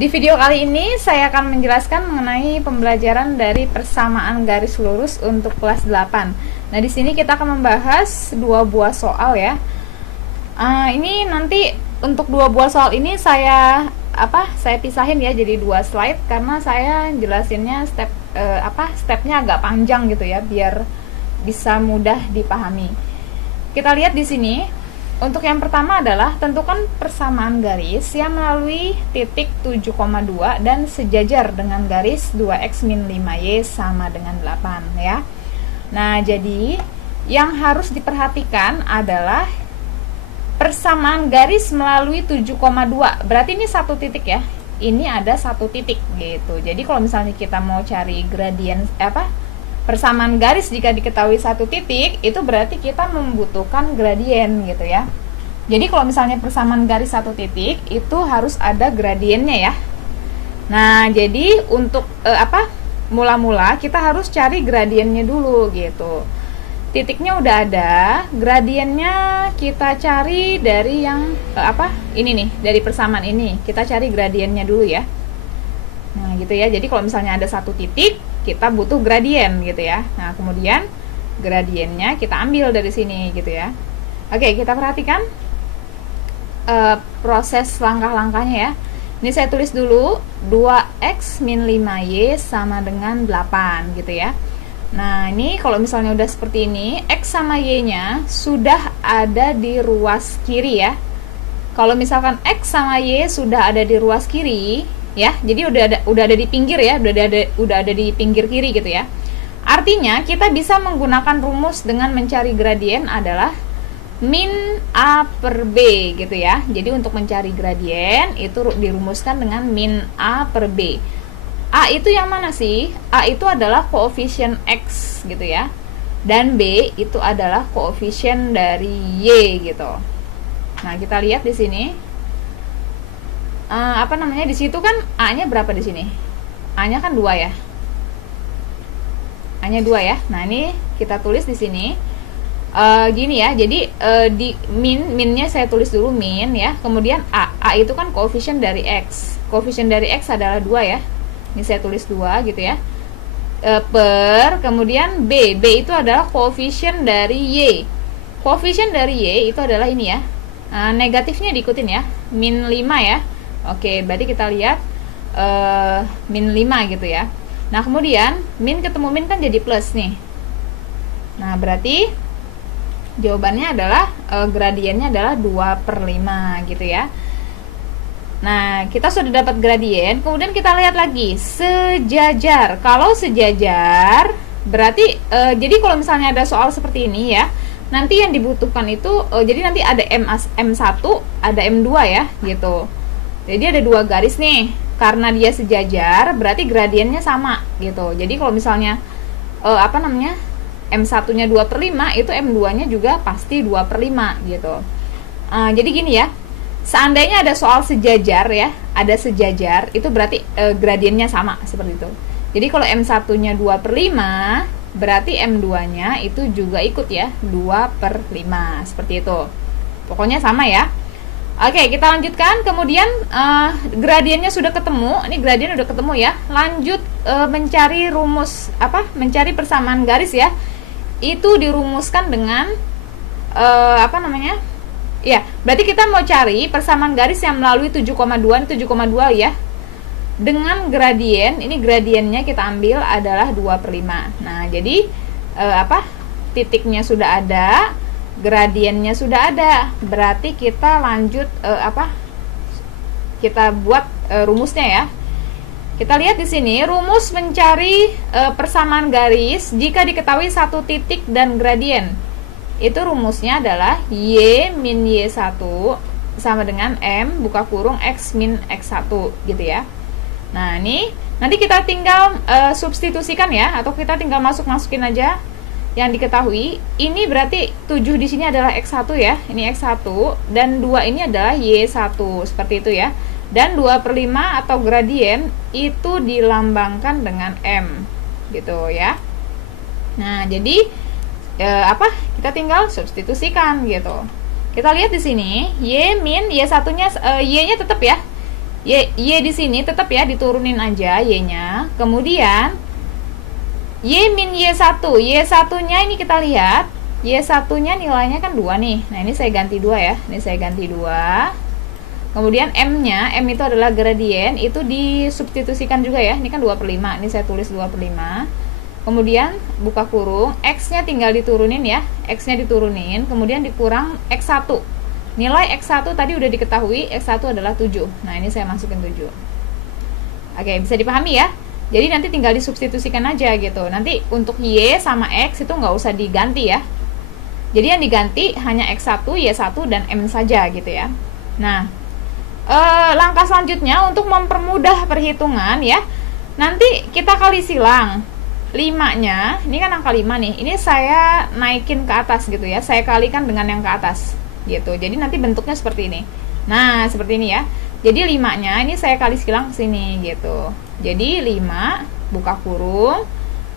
Di video kali ini saya akan menjelaskan mengenai pembelajaran dari persamaan garis lurus untuk kelas 8. Nah, di sini kita akan membahas dua buah soal ya. Ini nanti untuk dua buah soal ini saya pisahin ya jadi dua slide karena saya jelasinnya stepnya agak panjang gitu ya biar bisa mudah dipahami. Kita lihat di sini. Untuk yang pertama adalah tentukan persamaan garis yang melalui titik 7,2 dan sejajar dengan garis 2x min 5y sama dengan 8 ya. Nah, jadi yang harus diperhatikan adalah persamaan garis melalui 7,2. Berarti ini satu titik ya. Ini ada satu titik gitu. Jadi kalau misalnya kita mau cari gradien persamaan garis jika diketahui satu titik, itu berarti kita membutuhkan gradien gitu ya. Jadi kalau misalnya persamaan garis satu titik, itu harus ada gradiennya ya. Nah, jadi untuk mula-mula kita harus cari gradiennya dulu gitu. Titiknya udah ada, gradiennya kita cari dari yang ini nih, dari persamaan ini. Kita cari gradiennya dulu ya. Nah, gitu ya. Jadi kalau misalnya ada satu titik, kita butuh gradien gitu ya. Nah, kemudian gradiennya kita ambil dari sini gitu ya. Oke, kita perhatikan proses langkah-langkahnya ya. Ini saya tulis dulu 2x min 5y sama dengan 8 gitu ya. Nah, ini kalau misalnya udah seperti ini, x sama y-nya sudah ada di ruas kiri ya. Kalau misalkan x sama y sudah ada di ruas kiri ya, jadi udah ada di pinggir ya, udah ada di pinggir kiri gitu ya. Artinya kita bisa menggunakan rumus dengan mencari gradien adalah min a per b gitu ya. Jadi untuk mencari gradien itu dirumuskan dengan min a per b. A itu yang mana sih? A itu adalah koefisien x gitu ya. Dan b itu adalah koefisien dari y gitu. Nah, kita lihat di sini. Di situ kan A-nya berapa di sini? A-nya kan 2 ya. A-nya 2 ya. Nah, ini kita tulis di sini. Gini ya. Jadi di minnya saya tulis dulu min ya. Kemudian A. A itu kan koefisien dari X. Koefisien dari X adalah 2 ya. Ini saya tulis 2 gitu ya. Per kemudian B. B itu adalah koefisien dari Y. Koefisien dari Y itu adalah ini ya. Negatifnya diikutin ya. Min 5 ya. Oke, berarti kita lihat min 5 gitu ya. Nah, kemudian min ketemu min kan jadi plus nih. Nah, berarti jawabannya adalah gradiennya adalah 2/5 gitu ya. Nah, kita sudah dapat gradien. Kemudian kita lihat lagi sejajar. Kalau sejajar berarti jadi kalau misalnya ada soal seperti ini ya, nanti yang dibutuhkan itu jadi nanti ada M1, ada M2 ya gitu. Jadi ada dua garis nih. Karena dia sejajar, berarti gradiennya sama gitu. Jadi kalau misalnya M1-nya 2/5, itu M2-nya juga pasti 2/5 gitu. Jadi gini ya. Seandainya ada soal sejajar ya, ada sejajar, itu berarti gradiennya sama seperti itu. Jadi kalau M1-nya 2/5, berarti M2-nya itu juga ikut ya, 2/5 seperti itu. Pokoknya sama ya. Oke, kita lanjutkan. Kemudian gradiennya sudah ketemu. Ini gradien udah ketemu ya. Lanjut mencari rumus mencari persamaan garis ya. Itu dirumuskan dengan ya, berarti kita mau cari persamaan garis yang melalui 7,2 ya. Dengan gradien, ini gradiennya kita ambil adalah 2/5. Nah, jadi titiknya sudah ada, gradiennya sudah ada. Berarti kita lanjut kita buat rumusnya ya. Kita lihat di sini rumus mencari persamaan garis jika diketahui satu titik dan gradien. Itu rumusnya adalah y min y1 sama dengan m buka kurung x min x1 gitu ya. Nah, ini nanti kita tinggal substitusikan ya, atau kita tinggal masukin aja yang diketahui. Ini berarti 7 di sini adalah x1 ya. Ini x1 dan 2 ini adalah y1 seperti itu ya. Dan 2/5 atau gradien itu dilambangkan dengan m gitu ya. Nah, jadi kita tinggal substitusikan gitu. Kita lihat di sini y min y1-nya y-nya tetap ya. Y di sini tetap ya diturunin aja Y-nya. Kemudian Y min Y1. Y1-nya ini kita lihat. Y1-nya nilainya kan 2 nih. Nah, ini saya ganti 2 ya. Ini saya ganti 2. Kemudian M-nya, M itu adalah gradien, itu disubstitusikan juga ya. Ini kan 2/5. Ini saya tulis 2/5. Kemudian buka kurung, X-nya tinggal diturunin ya. X-nya diturunin, kemudian dikurang X1. Nilai X1 tadi udah diketahui, X1 adalah 7. Nah, ini saya masukin 7. Oke, bisa dipahami ya. Jadi nanti tinggal disubstitusikan aja gitu. Nanti untuk Y sama X itu nggak usah diganti ya. Jadi yang diganti hanya X1, Y1, dan M saja gitu ya. Nah, langkah selanjutnya untuk mempermudah perhitungan ya, nanti kita kali silang 5-nya, ini kan angka 5 nih, ini saya naikin ke atas gitu ya, saya kalikan dengan yang ke atas gitu. Jadi nanti bentuknya seperti ini. Nah, seperti ini ya. Jadi 5-nya ini saya kali silang ke sini gitu. Jadi 5 buka kurung.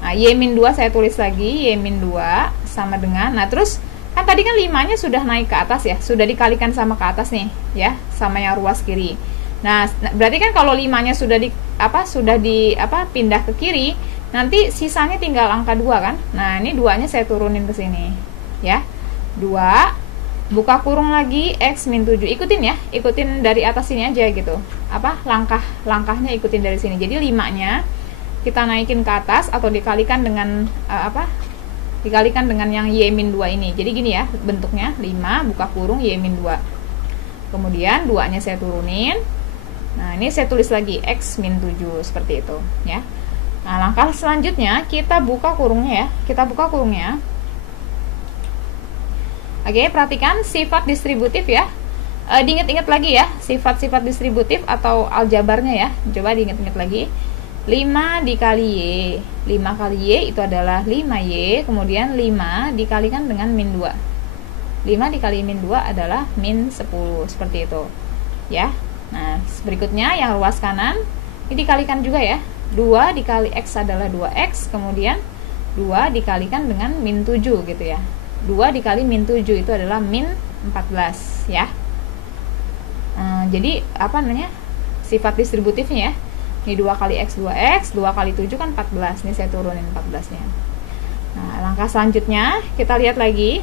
Nah, Y-2 saya tulis lagi, Y-2 sama dengan, nah terus kan tadi kan 5-nya sudah naik ke atas ya, sudah dikalikan sama ke atas nih ya, sama yang ruas kiri. Nah, berarti kan kalau 5-nya sudah pindah ke kiri, nanti sisanya tinggal angka 2 kan. Nah, ini 2-nya saya turunin ke sini ya. 2 buka kurung lagi X min 7. Ikutin ya, ikutin dari atas sini aja gitu. Langkahnya ikutin dari sini. Jadi 5-nya kita naikin ke atas atau dikalikan dengan dikalikan dengan yang Y-2 ini. Jadi gini ya bentuknya, 5 buka kurung Y-2. Kemudian 2-nya saya turunin. Nah, ini saya tulis lagi X min 7 seperti itu ya. Nah, langkah selanjutnya kita buka kurungnya ya. Kita buka kurungnya. Oke, perhatikan sifat distributif ya. Diingat-ingat lagi ya, sifat-sifat distributif atau aljabarnya ya. Coba diingat-ingat lagi. 5 dikali Y. 5 kali Y itu adalah 5Y, kemudian 5 dikalikan dengan min 2. 5 dikali min 2 adalah min 10, seperti itu. Ya. Nah, berikutnya yang ruas kanan, ini dikalikan juga ya. 2 dikali X adalah 2X, kemudian 2 dikalikan dengan min 7 gitu ya. 2 dikali min 7 itu adalah min 14 ya. Jadi apa namanya? Sifat distributifnya ya. Ini 2 kali X 2X, 2 kali 7 kan 14. Ini saya turunin 14-nya. Nah, langkah selanjutnya kita lihat lagi.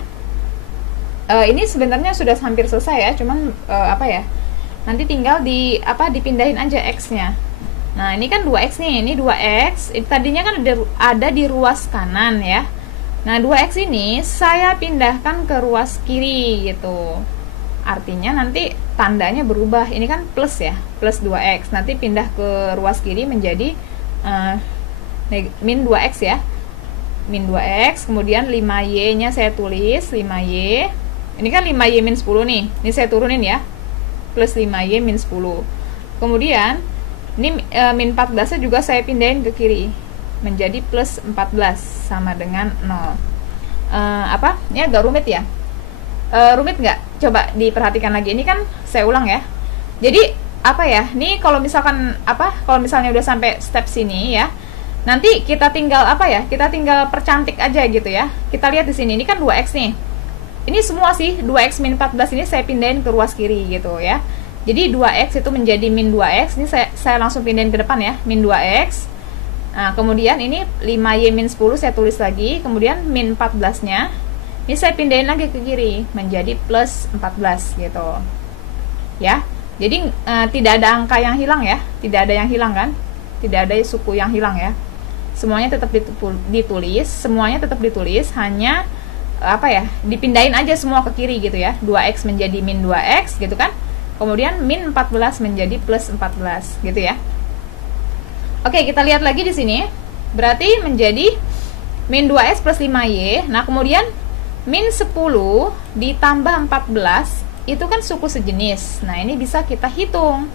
Ini sebenarnya sudah hampir selesai ya, cuman nanti tinggal dipindahin aja X-nya. Nah, ini kan 2X nih, ini 2X. Tadinya kan ada di ruas kanan ya. Nah, 2X ini saya pindahkan ke ruas kiri gitu. Artinya nanti tandanya berubah. Ini kan plus ya, plus 2X. Nanti pindah ke ruas kiri menjadi min 2X ya. Min 2X, kemudian 5Y-nya saya tulis 5Y. Ini kan 5Y min 10 nih. Ini saya turunin ya. Plus 5Y min 10. Kemudian ini min 14-nya juga saya pindahin ke kiri menjadi plus 14 sama dengan 0. Ini agak rumit ya. Rumit nggak? Coba diperhatikan lagi. Ini kan saya ulang ya. Jadi Nih kalau misalkan kalau misalnya udah sampai step sini ya, nanti kita tinggal Kita tinggal percantik aja gitu ya. Kita lihat di sini. Ini kan 2X nih. Ini semua sih 2X min 14 ini saya pindahin ke ruas kiri gitu ya. Jadi 2X itu menjadi min 2X. Ini saya langsung pindahin ke depan ya. Min 2X. Nah, kemudian ini 5Y min 10 saya tulis lagi. Kemudian min 14-nya ini saya pindahin lagi ke kiri menjadi plus 14 gitu ya. Jadi tidak ada angka yang hilang ya, tidak ada yang hilang kan, tidak ada suku yang hilang ya, semuanya tetap ditulis, hanya dipindahin aja semua ke kiri gitu ya. 2X menjadi min 2X gitu kan, kemudian min 14 menjadi plus 14 gitu ya. Oke, kita lihat lagi di sini, berarti menjadi min 2X plus 5Y. Nah, kemudian min 10 ditambah 14 itu kan suku sejenis. Nah, ini bisa kita hitung.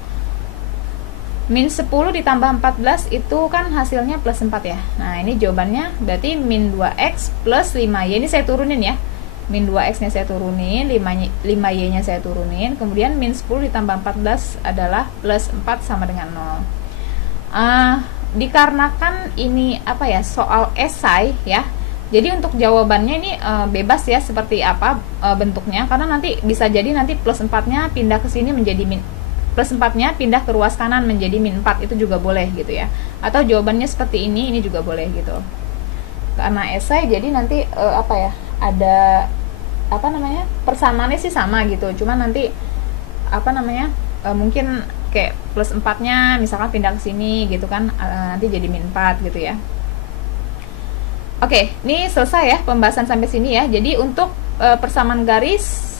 Min 10 ditambah 14 itu kan hasilnya plus 4 ya. Nah, ini jawabannya berarti min 2X plus 5Y. Ini saya turunin ya. Min 2X nya saya turunin, 5Y nya saya turunin. Kemudian min 10 ditambah 14 adalah plus 4 sama dengan 0. Dikarenakan ini soal esai ya. Jadi untuk jawabannya ini bebas ya seperti apa bentuknya, karena nanti bisa jadi nanti plus 4-nya pindah ke sini menjadi plus 4-nya pindah ke ruas kanan menjadi min 4, itu juga boleh gitu ya. Atau jawabannya seperti ini juga boleh gitu. Karena esai jadi nanti ada persamaannya sih sama gitu, cuman nanti mungkin kayak plus 4-nya misalkan pindah ke sini gitu kan, nanti jadi min 4 gitu ya. Oke, ini selesai ya pembahasan sampai sini ya. Jadi untuk persamaan garis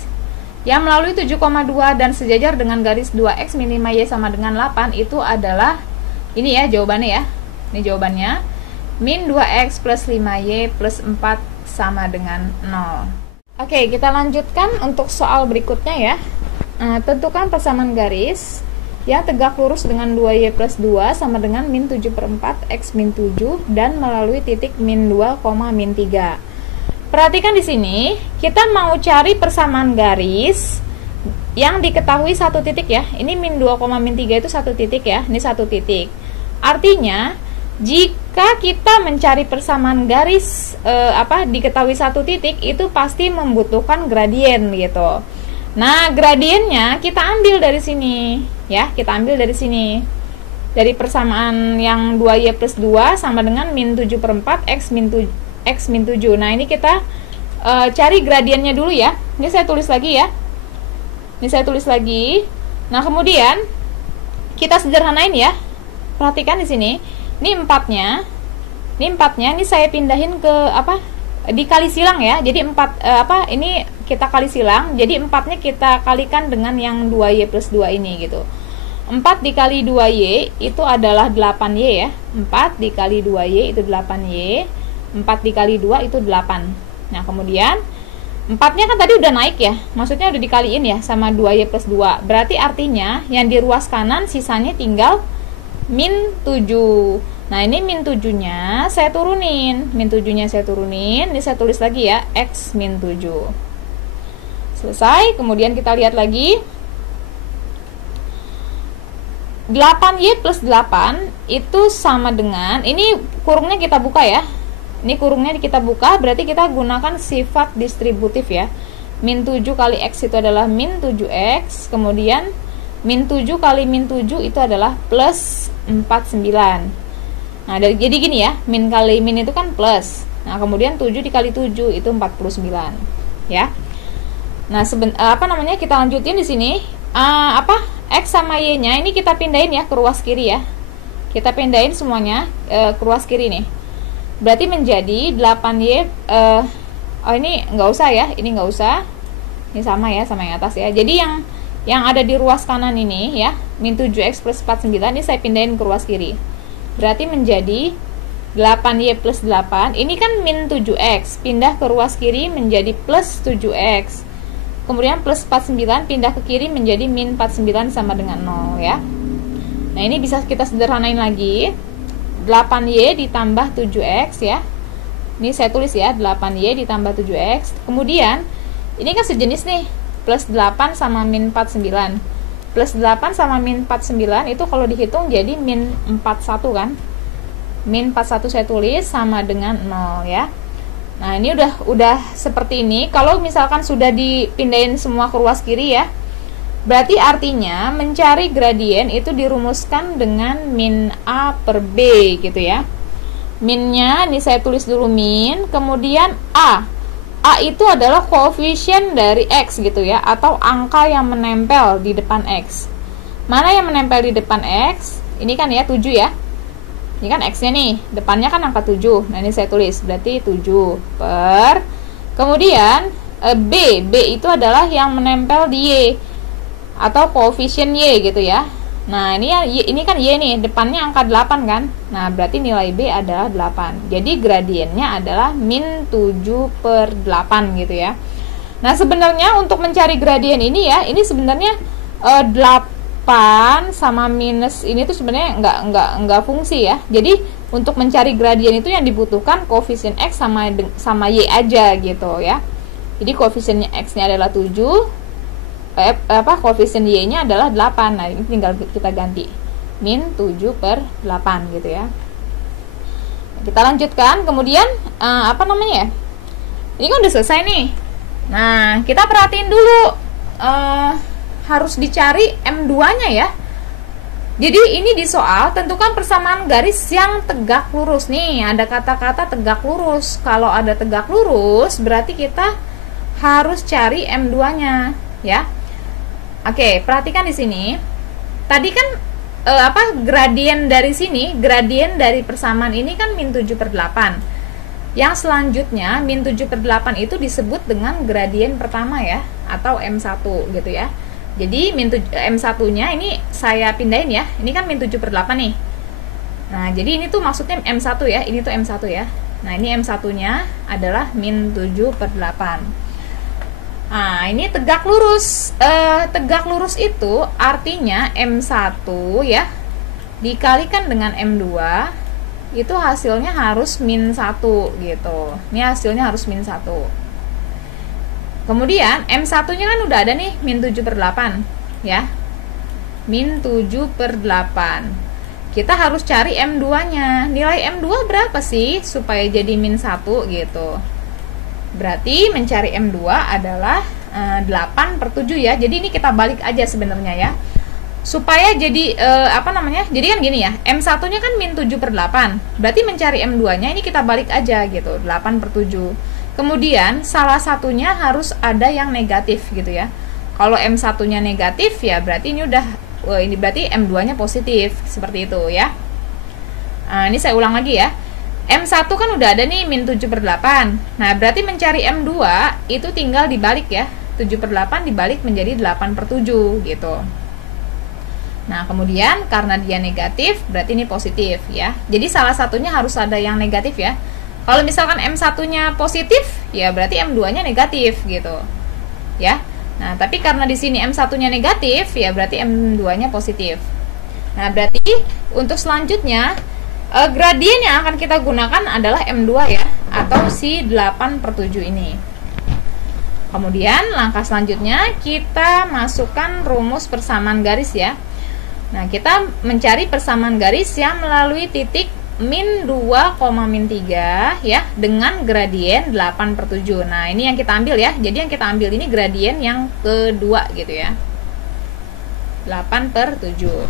yang melalui 7,2 dan sejajar dengan garis 2x min 5y sama dengan 8 itu adalah ini ya jawabannya ya. Ini jawabannya. Min 2x plus 5y plus 4 sama dengan 0. Oke, kita lanjutkan untuk soal berikutnya ya. Tentukan persamaan garis yang tegak lurus dengan 2y plus 2 sama dengan min 7/4 x min 7 dan melalui titik min 2, min 3. Perhatikan di sini, kita mau cari persamaan garis yang diketahui satu titik ya. Ini min 2, min 3 itu satu titik ya. Ini satu titik. Artinya, jika kita mencari persamaan garis diketahui satu titik, itu pasti membutuhkan gradien gitu. Nah, gradiennya kita ambil dari sini ya. Kita ambil dari sini. Dari persamaan yang 2y plus 2 sama dengan min 7/4 x min 7. Nah, ini kita cari gradiennya dulu ya. Ini saya tulis lagi ya. Ini saya tulis lagi. Nah, kemudian kita sederhanain ya. Perhatikan di sini. Ini 4-nya. Ini saya pindahin ke dikali silang ya. Jadi ini kita kali silang. Jadi 4-nya kita kalikan dengan yang 2y plus 2 ini gitu. 4 dikali 2y itu adalah 8y ya. 4 dikali 2y itu 8y. 4 dikali 2 itu 8. Nah, kemudian 4-nya kan tadi udah naik ya. Maksudnya udah dikaliin ya sama 2y plus 2. Berarti artinya yang di ruas kanan sisanya tinggal min 7. Nah, ini min 7-nya saya turunin. Min 7-nya saya turunin. Ini saya tulis lagi ya, x min 7. Selesai. Kemudian kita lihat lagi. 8y plus 8 itu sama dengan, ini kurungnya kita buka ya. Ini kurungnya kita buka, berarti kita gunakan sifat distributif ya. Min 7 kali x itu adalah min 7x. Kemudian min 7 kali min 7 itu adalah plus 49. Nah, jadi gini ya, min kali min itu kan plus. Nah, kemudian 7 dikali 7 itu 49 ya. Nah, kita lanjutin di sini. X sama y-nya ini kita pindahin ya ke ruas kiri ya. Kita pindahin semuanya ke ruas kiri nih. Berarti menjadi 8y ini nggak usah ya, ini nggak usah. Ini sama ya, sama yang atas ya. Jadi yang ada di ruas kanan ini ya, min 7x plus 49 ini saya pindahin ke ruas kiri. Berarti menjadi 8y plus 8. Ini kan min 7x, pindah ke ruas kiri menjadi plus 7x. Kemudian plus 49 pindah ke kiri menjadi min 49 sama dengan 0 ya. Nah, ini bisa kita sederhanain lagi. 8y ditambah 7x ya. Ini saya tulis ya, 8y ditambah 7x. Kemudian ini kan sejenis nih, plus 8 sama min 49. Plus 8 sama min 49 itu kalau dihitung jadi min 41 kan. Min 41 saya tulis sama dengan 0 ya. Nah, ini udah seperti ini. Kalau misalkan sudah dipindahin semua ke ruas kiri ya, berarti artinya mencari gradien itu dirumuskan dengan min A per B gitu ya. Minnya ini saya tulis dulu min, kemudian A. A itu adalah koefisien dari X gitu ya, atau angka yang menempel di depan X. Mana yang menempel di depan X? Ini kan ya 7 ya. Ini kan X-nya nih, depannya kan angka 7. Nah, ini saya tulis, berarti 7 per. Kemudian B itu adalah yang menempel di Y, atau koefisien Y gitu ya. Nah, ini kan Y nih, depannya angka 8 kan. Nah, berarti nilai B adalah 8. Jadi gradiennya adalah min 7 per 8 gitu ya. Nah, sebenarnya untuk mencari gradien ini ya, ini sebenarnya 8 sama minus ini tuh sebenarnya nggak fungsi ya. Jadi untuk mencari gradien itu yang dibutuhkan koefisien X sama Y aja gitu ya. Jadi koefisiennya X-nya adalah 7, koefisien Y-nya adalah 8. Nah, ini tinggal kita ganti min 7 per 8 gitu ya. Kita lanjutkan. Kemudian ini kan udah selesai nih. Nah, kita perhatiin dulu harus dicari M2-nya ya. Jadi ini di soal tentukan persamaan garis yang tegak lurus. Nih, ada kata-kata tegak lurus. Kalau ada tegak lurus, berarti kita harus cari M2-nya, ya. Oke, perhatikan di sini. Tadi kan gradien dari sini, gradien dari persamaan ini kan min 7/8. Yang selanjutnya min 7/8 itu disebut dengan gradien pertama ya, atau M1 gitu ya. Jadi M1-nya ini saya pindahin ya. Ini kan min 7/8 nih. Nah, jadi ini tuh maksudnya M1 ya. Ini tuh M1 ya. Nah, ini M1-nya adalah min 7/8. Nah, ini tegak lurus. Tegak lurus itu artinya M1 ya dikalikan dengan M2 itu hasilnya harus min 1 gitu. Ini hasilnya harus min 1. Kemudian M1-nya kan udah ada nih, min 7/8 ya. Min 7/8. Kita harus cari M2-nya. Nilai M2 berapa sih supaya jadi min 1 gitu. Berarti mencari M2 adalah 8/7 ya. Jadi ini kita balik aja sebenarnya ya. Supaya jadi Jadi kan gini ya. M1-nya kan min 7/8. Berarti mencari M2-nya ini kita balik aja gitu, 8/7. Kemudian salah satunya harus ada yang negatif gitu ya. Kalau M1-nya negatif ya berarti ini berarti M2-nya positif, seperti itu ya. Nah, ini saya ulang lagi ya. M1 kan udah ada nih min 7/8. Nah, berarti mencari M2 itu tinggal dibalik ya. 7/8 dibalik menjadi 8/7 gitu. Nah, kemudian karena dia negatif berarti ini positif ya. Jadi salah satunya harus ada yang negatif ya. Kalau misalkan M1-nya positif, ya berarti M2-nya negatif gitu. Ya. Nah, tapi karena di sini M1-nya negatif, ya berarti M2-nya positif. Nah, berarti untuk selanjutnya gradien yang akan kita gunakan adalah M2 ya, atau si 8/7 ini. Kemudian langkah selanjutnya kita masukkan rumus persamaan garis ya. Nah, kita mencari persamaan garis yang melalui titik min 2, min 3 ya dengan gradien 8/7. Nah, ini yang kita ambil ya. Jadi yang kita ambil ini gradien yang kedua gitu ya. 8/7.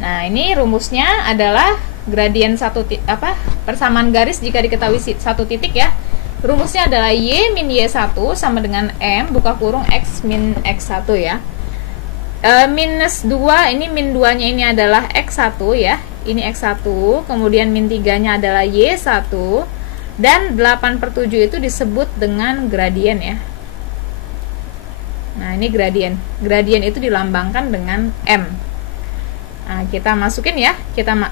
Nah, ini rumusnya adalah gradien persamaan garis jika diketahui satu titik ya. Rumusnya adalah Y min Y1 sama dengan M buka kurung X min X1 ya. Minus 2, ini min 2-nya ini adalah X1 ya. Ini X1, kemudian min 3-nya adalah Y1, dan 8/7 itu disebut dengan gradien ya. Nah, ini gradien. Gradien itu dilambangkan dengan M. Nah, kita masukin ya,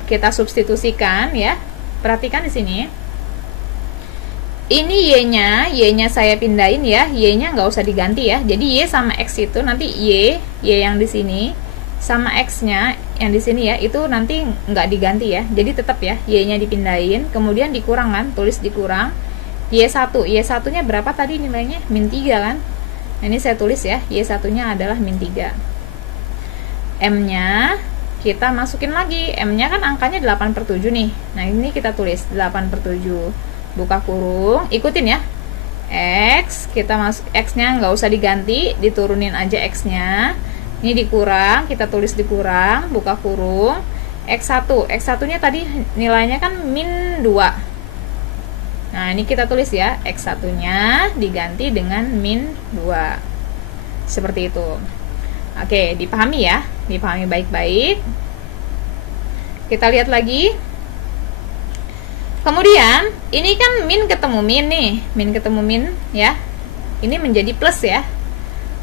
kita substitusikan ya. Perhatikan di sini. Ini Y-nya saya pindahin ya. Y-nya nggak usah diganti ya. Jadi Y sama X itu nanti Y yang di sini sama X-nya yang di sini ya, itu nanti nggak diganti ya. Jadi tetap ya, Y-nya dipindahin, kemudian dikurang kan, tulis dikurang. Y1-nya berapa tadi nilainya? Min 3 kan. Nah, ini saya tulis ya, Y1-nya adalah min 3. M-nya kita masukin lagi. M-nya kan angkanya 8/7 nih. Nah, ini kita tulis 8/7. Buka kurung, ikutin ya. X, kita masuk X-nya nggak usah diganti, diturunin aja X-nya. Ini dikurang, kita tulis dikurang, buka kurung. X1-nya tadi nilainya kan min 2. Nah, ini kita tulis ya, X1-nya diganti dengan min 2. Seperti itu. Oke, dipahami ya, dipahami baik-baik. Kita lihat lagi. Kemudian, ini kan min ketemu min nih, min ketemu min ya. Ini menjadi plus ya.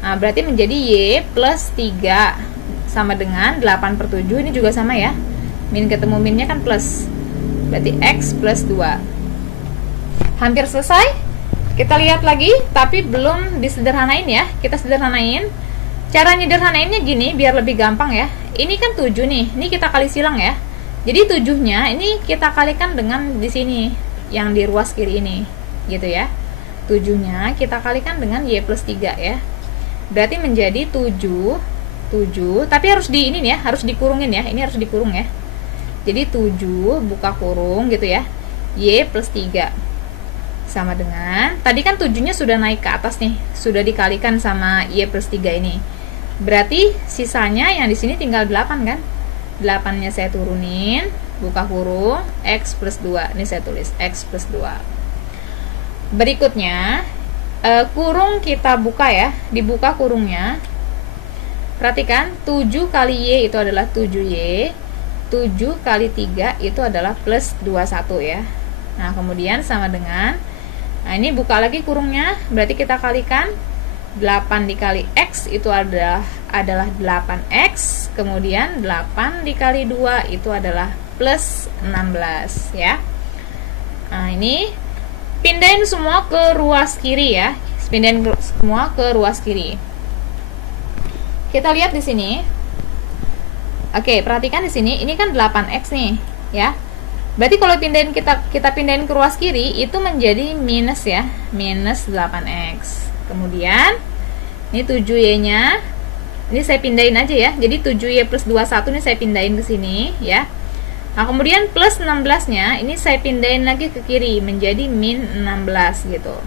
Nah, berarti menjadi Y plus 3 sama dengan 8/7, ini juga sama ya. Min ketemu minnya kan plus. Berarti X plus 2. Hampir selesai. Kita lihat lagi, tapi belum disederhanain ya. Kita sederhanain. Cara nyederhanainnya gini, biar lebih gampang ya. Ini kan 7 nih, ini kita kali silang ya. Jadi 7-nya ini kita kalikan dengan di sini, yang di ruas kiri ini, gitu ya. 7-nya kita kalikan dengan Y plus 3 ya. Berarti menjadi 7, tapi harus di ini ya, harus dikurungin ya. Ini harus dikurung ya. Jadi 7 buka kurung gitu ya. Y plus 3 sama dengan, tadi kan 7-nya sudah naik ke atas nih, sudah dikalikan sama Y plus 3 ini. Berarti sisanya yang di sini tinggal 8 kan? 8-nya saya turunin, buka kurung, X plus 2. Ini saya tulis X plus 2. Berikutnya, kurung kita buka ya. Dibuka kurungnya. Perhatikan, 7 kali Y itu adalah 7Y. 7 kali 3 itu adalah plus 21 ya. Nah, kemudian sama dengan, nah ini buka lagi kurungnya, berarti kita kalikan 8 dikali X itu adalah 8X, kemudian 8 dikali 2 itu adalah plus 16 ya. Nah, ini pindahin semua ke ruas kiri ya. Pindahin semua ke ruas kiri. Kita lihat di sini. Oke, perhatikan di sini, ini kan 8X nih, ya. Berarti kalau kita pindahin ke ruas kiri itu menjadi minus ya, minus 8X. Kemudian ini 7Y-nya ini saya pindahin aja ya. Jadi 7Y plus 21 ini saya pindahin ke sini ya. Nah, kemudian plus 16-nya ini saya pindahin lagi ke kiri menjadi min 16 gitu.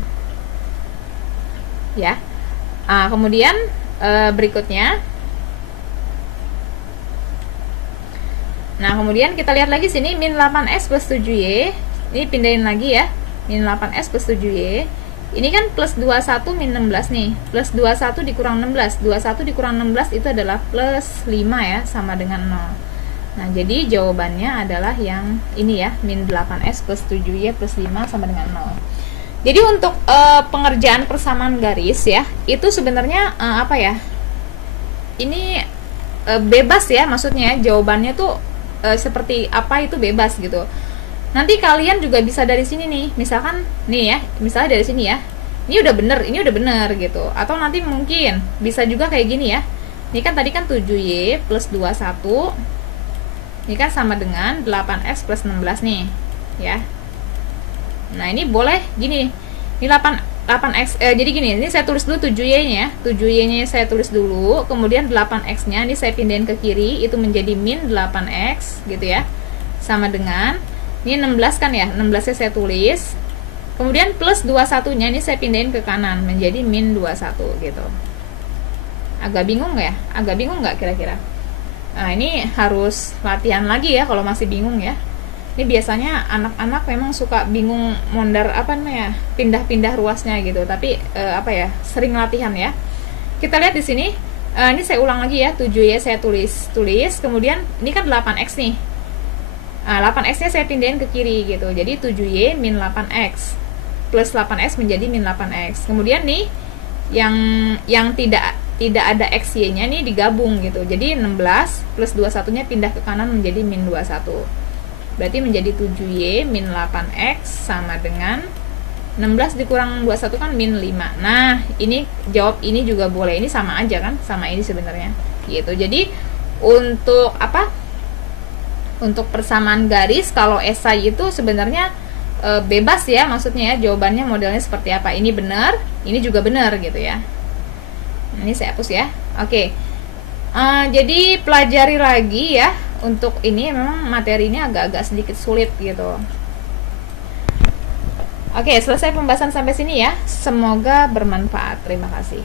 Ya. Nah, kemudian berikutnya, nah kemudian kita lihat lagi sini min 8x plus 7y, ini pindahin lagi ya, min 8x plus 7y, ini kan plus 21 min 16 nih, plus 21 dikurang 16, 21 dikurang 16 itu adalah plus 5 ya, sama dengan 0. Nah jadi jawabannya adalah yang ini ya, min 8x plus 7y plus 5 sama dengan 0. Jadi untuk pengerjaan persamaan garis ya, itu sebenarnya apa ya, ini bebas ya, maksudnya jawabannya tuh seperti apa itu bebas gitu. Nanti kalian juga bisa dari sini nih, misalkan nih ya, misalnya dari sini ya, ini udah bener gitu. Atau nanti mungkin bisa juga kayak gini ya, ini kan tadi kan 7y plus 21, ini kan sama dengan 8x plus 16 nih ya. Nah ini boleh gini, ini 8x, jadi gini, ini saya tulis dulu 7y nya, 7y nya saya tulis dulu, kemudian 8x nya ini saya pindahin ke kiri, itu menjadi min 8x gitu ya, sama dengan, ini 16 kan ya, 16 nya saya tulis, kemudian plus 21 nya ini saya pindahin ke kanan, menjadi min 21 gitu. Agak bingung ya? Agak bingung nggak kira-kira? Nah ini harus latihan lagi ya kalau masih bingung ya. Ini biasanya anak-anak memang suka bingung mondar apa namanya, pindah-pindah ruasnya gitu. Tapi apa ya, sering latihan ya. Kita lihat di sini, ini saya ulang lagi ya, 7y saya tulis, kemudian ini kan 8x nih. 8x nya saya pindahin ke kiri gitu. Jadi 7y min 8x plus 8x menjadi min 8x. Kemudian nih yang tidak ada xy nya nih digabung gitu. Jadi 16 plus 21 nya pindah ke kanan menjadi min 21. Berarti menjadi 7y min 8x sama dengan 16 dikurang 21 kan min 5. Nah, ini jawab ini juga boleh. Ini sama aja kan? Sama ini sebenarnya. Gitu. Jadi, untuk apa? Untuk persamaan garis, kalau esai itu sebenarnya bebas ya. Maksudnya ya, jawabannya modelnya seperti apa. Ini benar, ini juga benar gitu ya. Ini saya hapus ya. Oke. Jadi, pelajari lagi ya. Untuk ini memang materinya agak-agak sedikit sulit gitu. Oke, selesai pembahasan sampai sini ya. Semoga bermanfaat. Terima kasih.